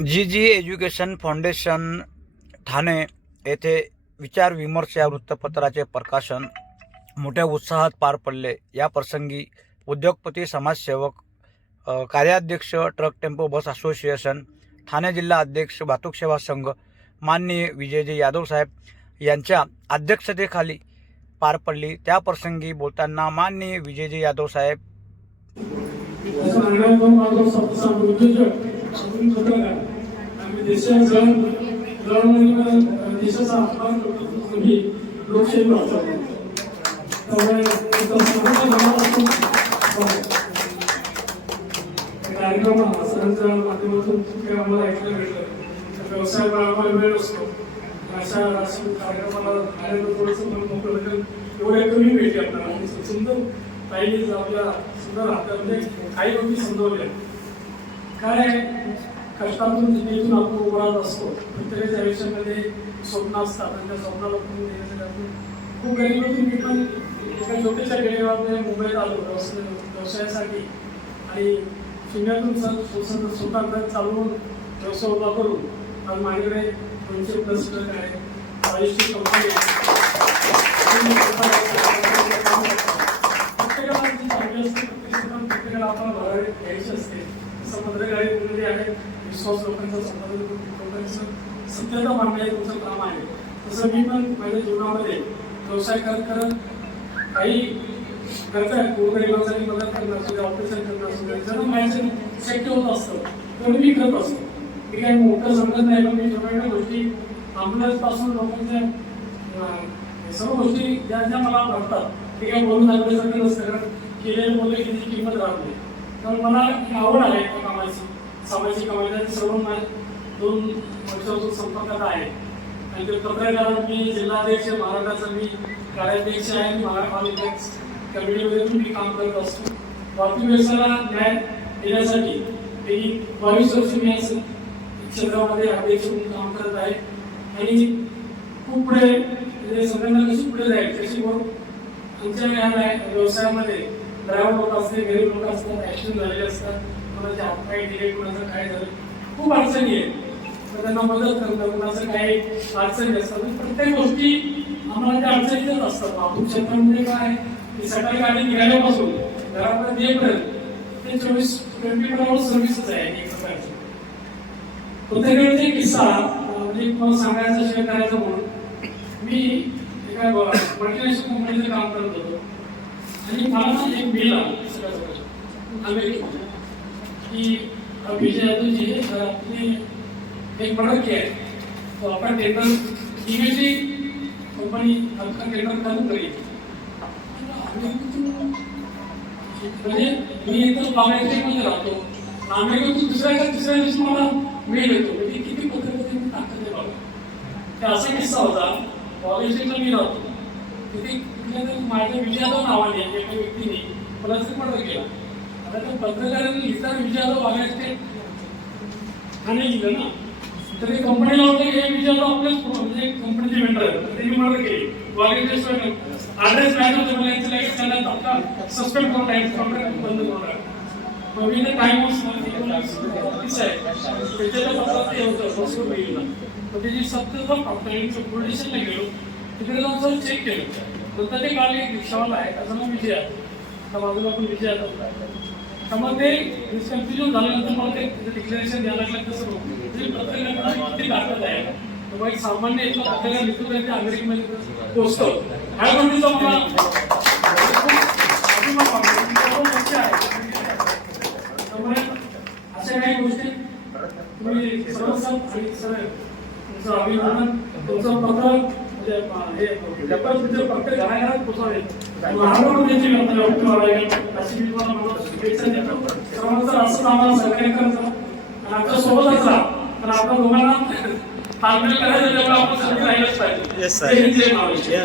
G G education foundation Thane येथे विचार विमर्श या वृत्तपत्राचे प्रकाशन मोठ्या उत्साहात पार पडले. या प्रसंगी उद्योगपती समाजसेवक कार्याध्यक्ष truck tempo bus association Thane जिल्हा अध्यक्ष वाहतूक सेवा संघ माननीय विजयजी यादव साहेब यांच्या अध्यक्षतेखाली पार पडली. त्या प्रसंगी बोलताना माननीय विजयजी यादव साहेब देशात आनंद देशाचा अपमान करतो तुम्ही लोकशाही वाचवतो त्यामुळे कार्यक्रम हा सरांच्या माध्यमातून काही आम्हाला ऐकायला भेटलं. व्यवसायाला आम्हाला वेळ असतो. अशा कार्यक्रमाला थोडंसं मन मोकळं एवढ्या कमी भेटी आपल्याला. आणि सुंदर काही आपल्या सुंदर हातामध्ये काही गोष्टी समजवल्या. काय कष्टातून म्हणजे जिंदगीतून आपण उभा असतो? प्रत्येकाच्या आयुष्यामध्ये स्वप्न असतात आणि त्या स्वप्नाला पूर्ण देण्यासाठी खूप गरीबातून मी पण एका छोट्याशा गरीबामध्ये मुंबईत आलो व्यवसाय व्यवसायासाठी. आणि शून्यातून सर स्वतः स्वतः चालवून व्यवसाय उभा करून आज माझ्याकडे दोनशे प्लस आहे बरीचशी कंपनी प्रत्येकाला जी चांगली असते प्रत्येकाला प्रत्येकाला आपण भरावी घ्यायची असते तसं पत्रकारितेमध्ये आहे विश्वास लोकांचा सत्यता मांडणे हे तुमचं काम आहे तसं मी पण माझ्या जीवनामध्ये व्यवसाय करत करत काही गरजा आहेत गोरगरिबांसाठी मदत करणं असू द्या ऑपरेशन करणं असू द्या जर माझ्या शक्य होत असतं तर मी करत असतो मी काही मोठं समजत नाही पण मी छोट्या गोष्टी ambulance पासून लोकांच्या सर्व गोष्टी ज्या ज्या मला वाटतात ते काही बोलून दाखवण्यासारखं नसतं कारण केलेलं बोलले की त्याची किंमत राहत नाही तर मला आवड आहे त्या कामाची सामाजिक कामाची सर्व दोन वर्षापासून संपर्कात आहे. आणि ते पत्रकार मी जिल्हाध्यक्ष महाराष्ट्राचा मी कार्याध्यक्ष आहे आणि महाराष्ट्र कमिटीमध्ये मी काम करत असतो. वाहतूक व्यवसायाला न्याय देण्यासाठी गेली बावीस वर्ष मी या क्षेत्रामध्ये अध्यक्ष म्हणून काम करत आहे. आणि खूप पुढे म्हणजे सगळ्यांना कशी पुढे जाईल कशी आमच्या या व्यवसायामध्ये ड्रायव्हर लोक असते गरीब लोक असतात ऍक्सिडेंट झालेले असतात. कोणाचे हातपाय दिले कोणाचं काय झालं खूप अडचणी आहेत. तर त्यांना मदत करतं कोणाचं काही अडचणी असतात. प्रत्येक गोष्टी आम्हाला त्या अडचणीतच असतात. वाहतूक क्षेत्रामध्ये म्हणजे काय की सकाळी गाडी निघाल्यापासून घरापर्यंत येईपर्यंत ते चोवीस ट्वेंटी फोर आवर्स सर्व्हिसच आहे एक प्रकारची. प्रत्येकाचा एक किस्सा म्हणजे तुम्हाला सांगायचा शेअर करायचा म्हणून. मी एका मल्टीनॅशनल कंपनीचं काम करत होतो. आणि मला एक मेल. आला सगळ्यात अमेरिकेत की अं, विजय यादवजी अं, आपने एक मर्डर किया है तो आपका टेंडर इमीडिएटली कंपनी आपका टेंडर चालू करेगी म्हणजे मी इथं बांगलादेशमध्ये म्हणजे राहतो. अमेरिकेतून दुसऱ्या एका दुसऱ्या दिवशी मला मेल येतो. म्हणजे किती पत्रकारिता मी टाकत ते बाबा असा किस्सा होता. बांगलादेशला मी राहतो. तिथे कुठल्या तरी माझ्या विजयादव नावाने एका व्यक्तीने. पलास्टिक केला आता त्या पत्रकारांनी लिहिता विजयादव बांगलादेश ठाणे लिहिलं ना. तर ते कंपनीला वाटलं हे विजयादव आपल्याच म्हणजे कंपनीचे वेंडर त्यांनी मर्डर केली. बांगलादेश ॲड्रेस मॅच होतं मला याचं लगेच त्यांना तात्काळ सस्पेंड करून टाईम कॉन्ट्रॅक्ट बंद करून टाकायचं मग मी टाइम तीस आहे. त्याच्यात पत्रात ते होतं फसवून गेलं त्याची सत्य कंप्लेंटचं पोलिटिशियनला गेलो. तिकडे जाऊन सर चेक केलं. नंतर ते काल एक रिक्षावाला आहे. त्याचं नाव विजय. आहे त्या बाजूला पण विजय आहे त्यामुळे ते डिस्कन्फ्युजन झाल्यानंतर मला ते डिक्लेरेशन द्यायला लागलं कसं म्हणजे पत्रकारांना किती ताकद आहे? एक सामान्य एका पत्रकार लिहितो अमेरिकेमध्ये पोचतो. ह्या गोष्टीचा मला? आहे. त्यामुळे अशा काही गोष्टी तुम्ही सर्व आणि सर तुमचं अभिनंदन तुमचं पत्र म्हणजे हे असं आम्हाला सहकार्य करायचं आणि आमच्या तर आपल्या दोघांना करायचं तेव्हा आपण सगळे राहिलंच Yes, sir. जय हिंद, जय